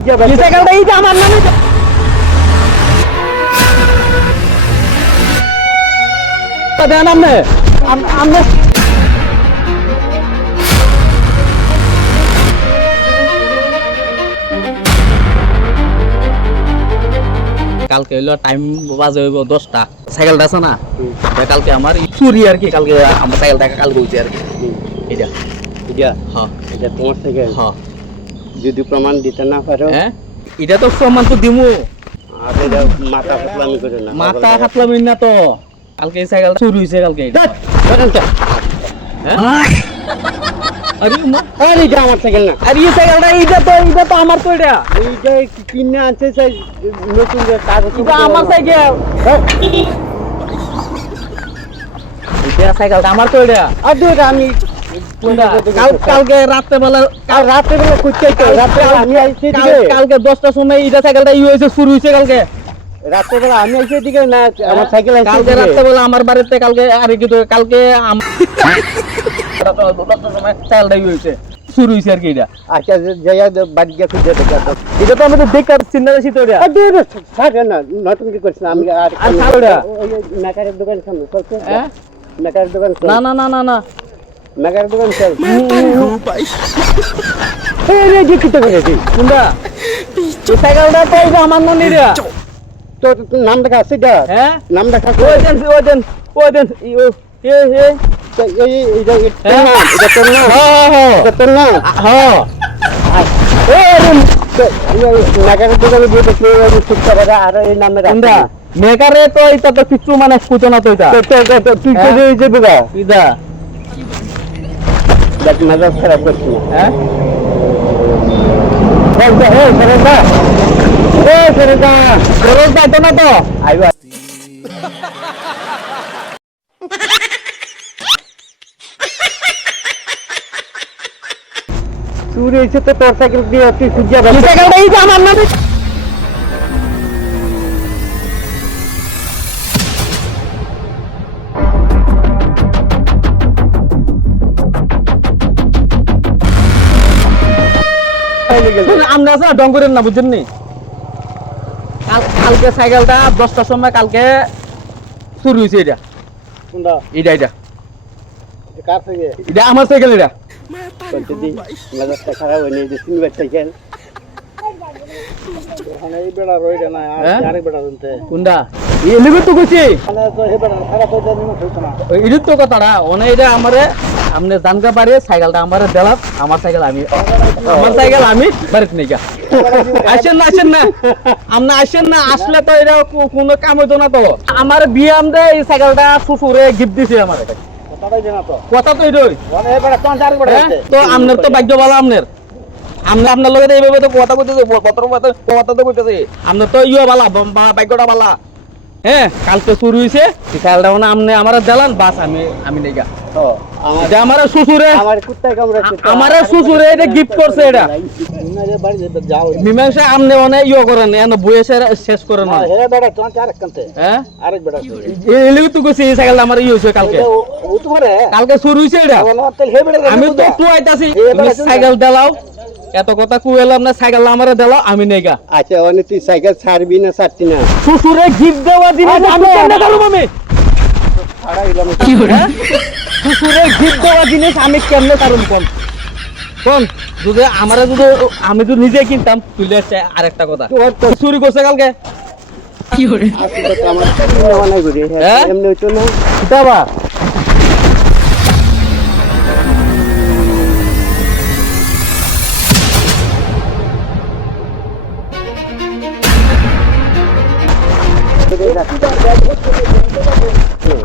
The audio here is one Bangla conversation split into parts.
এই সাইকেলটা এই যে আমার নামে দেন আপনি আপনি কালকে হইলো টাইম বাজে হইব 10টা সাইকেলটা আছে না কালকে আমার চুরি আর কি কালকে আমার সাইকেলটা কালকে হইছে আর কি এটা হ্যাঁ এটা তোমার সাইকেল হ্যাঁ যদি প্রমাণ দিতে না পারো হ্যাঁ এটা তো প্রমাণ তো দিমু আর এটা মাথা ফাটলামি করে না মাথা হাতলামি না তো কালকে এই সাইকেলটা চুরি হইছে কালকে এটা হ্যাঁ আরে আরে এটা আমার সাইকেল না আরে এই সাইকেলটা এটা তো আমার তো এটা এইটা কিনে আনছে সেই নতুন যে কাগজ এটা আমার সাইকেল এটা সাইকেলটা আমার তো এটা আর দুটো আমি কালকে রাত্রে বেলা রাতে বেলা খুঁজতে তো রাতে আমি আইছি দিকে কালকে 10টার সময় এটা সাইকেলটা হইছে শুরু হইছে কালকে রাতে বেলা আমি আইছি দিকে না আমার সাইকেল আইছে কালকে রাত্রে বেলা আমার বাড়িতে কালকে আরে কি তো কালকে সময় সাইকেলটা হইছে শুরু হইছে আর কি এটা আচ্ছা যাইয়া বাড়ি গিয়ে খুঁজে দেখো এটা তো আমাদের দেখার চিন্তা ছিল এটা আর দুটো ছাড়ে না নতুন কি করছ আমি আর ছাড়া ওই মেকারের দোকান সামনে চলছে হ্যাঁ মেকারের দোকান না না না না না মেকারের দোকান চল এই রে কি কিতে করেছি কোনটা এই সাইকেলটা তো এই যে আমার মনে রে তো নাম লেখা আছে এটা হ্যাঁ নাম লেখা ওই দেন এটা তোর নাম হ্যাঁ এটা তোর নাম হ্যাঁ মেকারের দোকানে দিয়ে দেখি শিক্ষা করে আর এই নামে কোনটা মেকারে তো এটা তো কিছু মানে কুতো না তো এটা তুই চলে যাবে গা ইদা দেখ মেজাজ খারাপ করছি না হ্যাঁ খরচ পাইতো না তো আইবা চুরি হয়েছে তো তোর সাইকেল দিয়ে তুই সুজিয়া এই সাইকেলটা এই যে আমার নামে আমরা আছে না ডঙ্গরের না বুঝছেন নি কালকে সাইকেলটা 10টার সময় কালকে শুরু হয়েছে এটা কোনটা এটা এটা কার থেকে এটা আমার সাইকেল এটা যদি মেজাজটা খারাপ হয়নি যে সিলভার সাইকেল ওখানে এই বেড়া রইছে না আর হ্যাঁ? আরেক বেড়া শুনতে কোনটা এলিগো তো কইছি মানে তো এই বেড়া খারাপ হয়ে যাবে না হইতো না এটা তো কথাটা ওনে এটা আমারে আমনে জানতে পারে সাইকেলটা আমারে দিলাম আমার সাইকেল আমি বাড়িতে নেই আসেন না আপনি আসেন না আসলে তো এটা কোনো কাম হইতো না তো আমার বিয়ে আমদে এই সাইকেলটা শ্বশুরে গিফট দিছে আমার কথাটাই জানা তো কথা তো এটাই মানে এই বেড়া কোন আরেক বেড়া আছে তো আপনার তো ভাগ্য ভালো আপনার লগে এইভাবে তো কথা কইতেছে কথা তো কইতেছে আপনার তো বালা ভাগ্যটা বালা হ্যাঁ কালকে শুরু হইছে সাইকেলটা মানে আপনি আমারে দিলেন বাস আমি নেগা তো আমার এটা আমার শ্বশুরে আমার কুত্তায় কামড়াচ্ছে আমার শ্বশুরে এটা গিফট করছে এটা ইনারে বাড়ি যেতে যাও মীমাংসা আমনে মানে করেন এনে বইয়ে শেষ করেন না হে বেড়া কোন আরেক কানতে হ্যাঁ আরেক বেড়া এলিও তো কইছি এই সাইকেলটা আমার হইছে কালকে ও তোমারে কালকে শুরু হইছে এটা হে বেড়া আমি তো টুয়াইতাছি তুমি সাইকেল দেলাও এত কথা কুয়েলাম না সাইকেল আমারে দেলাও আমি নেগা আচ্ছা মানে তুই সাইকেল ছাড়বি না ছাড়তি না শ্বশুরে গিফট দেওয়া দিনে আমি কেন করব আমি ছাড়া গেলাম কি হরে শ্বশুরে গিফট দেওয়া জিনিস আমি কেমনে কারণ কোন যদি আমারে যদি আমি যদি নিজে কিনতাম তুলে আরেকটা কথা চুরি করছে কালকে কি হরে আসলে তো আমার অনেক ঘুরে হ্যাঁ? এমনি হইতো না দাবা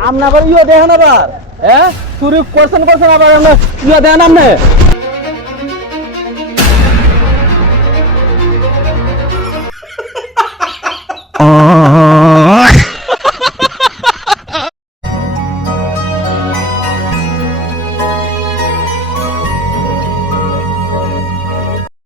আপনি আবার দেখেন আবার হ্যাঁ চুরি করছেন আবার দেখেন আপনি